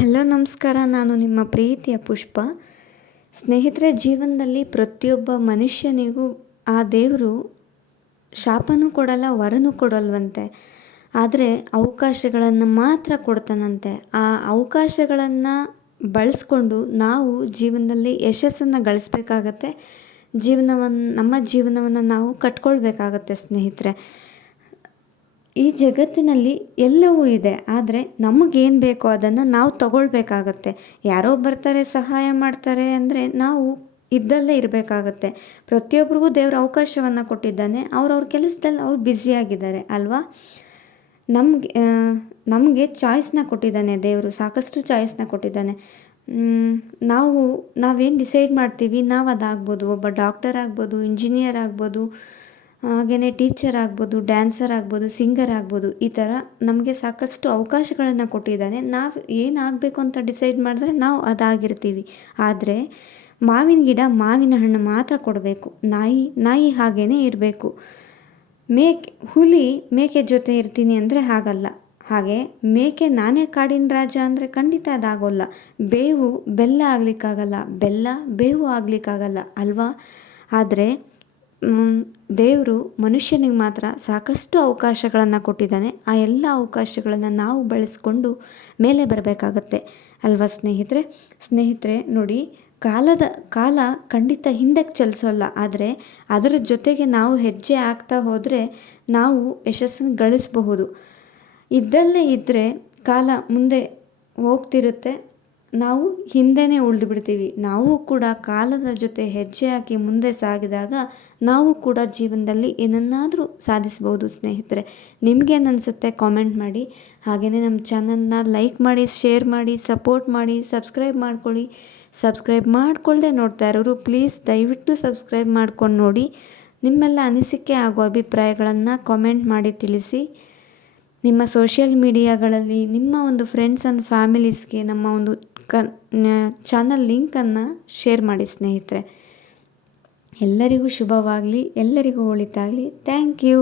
Hello, ನಮಸ್ಕಾರ. ನಾನು ನಿಮ್ಮ ಪ್ರೀತಿಯ ಪುಷ್ಪ. ಸ್ನೇಹಿತರೆ, ಜೀವನದಲ್ಲಿ ಪ್ರತಿಯೊಬ್ಬ ಮನುಷ್ಯನಿಗೂ ಆ ದೇವರು ಶಾಪನೂ ಕೊಡಲ್ಲ, ವರನೂ ಕೊಡಲ್ವಂತೆ. ಆದರೆ ಅವಕಾಶಗಳನ್ನು ಮಾತ್ರ ಕೊಡ್ತಾನಂತೆ. ಆ ಅವಕಾಶಗಳನ್ನು ಬಳಸ್ಕೊಂಡು ನಾವು ಜೀವನದಲ್ಲಿ ಯಶಸ್ಸನ್ನು ಗಳಿಸ್ಬೇಕಾಗತ್ತೆ. ಜೀವನವನ್ನು ನಮ್ಮ ಜೀವನವನ್ನು ನಾವು ಕಟ್ಕೊಳ್ಬೇಕಾಗತ್ತೆ ಸ್ನೇಹಿತರೆ. ಈ ಜಗತ್ತಿನಲ್ಲಿ ಎಲ್ಲವೂ ಇದೆ, ಆದರೆ ನಮಗೇನು ಬೇಕೋ ಅದನ್ನು ನಾವು ತಗೊಳ್ಬೇಕಾಗತ್ತೆ. ಯಾರೋ ಬರ್ತಾರೆ, ಸಹಾಯ ಮಾಡ್ತಾರೆ ಅಂದರೆ ನಾವು ಇದ್ದಲ್ಲೇ ಇರಬೇಕಾಗತ್ತೆ. ಪ್ರತಿಯೊಬ್ಬರಿಗೂ ದೇವರು ಅವಕಾಶವನ್ನು ಕೊಟ್ಟಿದ್ದಾನೆ ಅವ್ರವ್ರ ಕೆಲಸದಲ್ಲಿ ಅವ್ರು ಬ್ಯುಸಿಯಾಗಿದ್ದಾರೆ ಅಲ್ವಾ? ನಮಗೆ ನಮಗೆ ಚಾಯ್ಸ್ನ ಕೊಟ್ಟಿದ್ದಾನೆ ದೇವರು, ಸಾಕಷ್ಟು ಚಾಯ್ಸ್ನ ಕೊಟ್ಟಿದ್ದಾನೆ. ನಾವು, ನಾವೇನು ಡಿಸೈಡ್ ಮಾಡ್ತೀವಿ, ನಾವು ಅದಾಗ್ಬೋದು, ಒಬ್ಬ ಡಾಕ್ಟರ್ ಆಗ್ಬೋದು ಇಂಜಿನಿಯರ್ ಆಗ್ಬೋದು ಹಾಗೆಯೇ ಟೀಚರ್ ಆಗ್ಬೋದು ಡ್ಯಾನ್ಸರ್ ಆಗ್ಬೋದು ಸಿಂಗರ್ ಆಗ್ಬೋದು, ಈ ಥರ ನಮಗೆ ಸಾಕಷ್ಟು ಅವಕಾಶಗಳನ್ನು ಕೊಟ್ಟಿದ್ದಾನೆ. ನಾವು ಏನಾಗಬೇಕು ಅಂತ ಡಿಸೈಡ್ ಮಾಡಿದ್ರೆ ನಾವು ಅದಾಗಿರ್ತೀವಿ. ಆದರೆ ಮಾವಿನ ಗಿಡ ಮಾವಿನ ಹಣ್ಣು ಮಾತ್ರ ಕೊಡಬೇಕು. ನಾಯಿ ನಾಯಿ ಹಾಗೇ ಇರಬೇಕು. ಮೇಕೆ, ಹುಲಿ ಮೇಕೆ ಜೊತೆ ಇರ್ತೀನಿ ಅಂದರೆ ಹಾಗಲ್ಲ. ಹಾಗೆ ಮೇಕೆ ನಾನೇ ಕಾಡಿನ ರಾಜ ಅಂದರೆ ಖಂಡಿತ ಅದಾಗೋಲ್ಲ. ಬೇವು ಬೆಲ್ಲ ಆಗಲಿಕ್ಕಾಗಲ್ಲ. ಬೆಲ್ಲ, ಬೇವು ಆಗಲಿಕ್ಕಾಗಲ್ಲ ಅಲ್ವಾ? ಆದರೆ ದೇವರು ಮನುಷ್ಯನಿಗೆ ಮಾತ್ರ ಸಾಕಷ್ಟು ಅವಕಾಶಗಳನ್ನು ಕೊಟ್ಟಿದ್ದಾನೆ. ಆ ಎಲ್ಲ ಅವಕಾಶಗಳನ್ನು ನಾವು ಬಳಸಿಕೊಂಡು ಮೇಲೆ ಬರಬೇಕಾಗತ್ತೆ. ಅಲ್ವಾ ಸ್ನೇಹಿತರೆ? ಸ್ನೇಹಿತರೆ, ನೋಡಿ, ಕಾಲದ, ಕಾಲ ಖಂಡಿತ ಹಿಂದಕ್ಕೆ ಚಲಿಸೋಲ್ಲ. ಆದರೆ, ಅದರ ಜೊತೆಗೆ ನಾವು ಹೆಜ್ಜೆ ಆಗ್ತಾ ಹೋದರೆ ನಾವು ಯಶಸ್ಸನ್ನು ಗಳಿಸಬಹುದು. ಇದ್ದಲ್ಲೇ ಇದ್ದರೆ ಕಾಲ ಮುಂದೆ ಹೋಗ್ತಿರುತ್ತೆ. ನಾವು ಹಿಂದೆನೇ ಉಳಿದುಬಿಡ್ತೀವಿ ನಾವು ಕೂಡ ಕಾಲದ ಜೊತೆ ಹೆಜ್ಜೆ ಹಾಕಿ ಮುಂದೆ ಸಾಗಿದಾಗ ನಾವು ಕೂಡ ಜೀವನದಲ್ಲಿ ಏನನ್ನಾದರೂ ಸಾಧಿಸ್ಬೋದು ಸ್ನೇಹಿತರೆ. ನಿಮಗೇನು ಅನಿಸುತ್ತೆ ಕಾಮೆಂಟ್ ಮಾಡಿ. ಹಾಗೆಯೇ ನಮ್ಮ ಚಾನಲ್ನ ಲೈಕ್ ಮಾಡಿ ಶೇರ್ ಮಾಡಿ ಸಪೋರ್ಟ್ ಮಾಡಿ ಸಬ್ಸ್ಕ್ರೈಬ್ ಮಾಡ್ಕೊಳ್ಳಿ. ಸಬ್ಸ್ಕ್ರೈಬ್ ಮಾಡಿಕೊಳ್ಳದೆ ನೋಡ್ತಾ ಇರೋರು ಪ್ಲೀಸ್ ದಯವಿಟ್ಟು ಸಬ್ಸ್ಕ್ರೈಬ್ ಮಾಡ್ಕೊಂಡು ನೋಡಿ. ನಿಮ್ಮೆಲ್ಲ ಅನಿಸಿಕೆ ಹಾಗೂ ಅಭಿಪ್ರಾಯಗಳನ್ನು ಕಾಮೆಂಟ್ ಮಾಡಿ ತಿಳಿಸಿ. ನಿಮ್ಮ ಸೋಷಿಯಲ್ ಮೀಡಿಯಾಗಳಲ್ಲಿ ನಿಮ್ಮ ಒಂದು ಫ್ರೆಂಡ್ಸ್ ಆ್ಯಂಡ್ ಫ್ಯಾಮಿಲೀಸ್ಗೆ ನಮ್ಮ ಒಂದು ಕ ಚಾನಲ್ ಲಿಂಕನ್ನು ಶೇರ್ ಮಾಡಿ ಸ್ನೇಹಿತರೆ. ಎಲ್ಲರಿಗೂ ಶುಭವಾಗಲಿ ಎಲ್ಲರಿಗೂ ಒಳಿತಾಗಲಿ ಥ್ಯಾಂಕ್ ಯು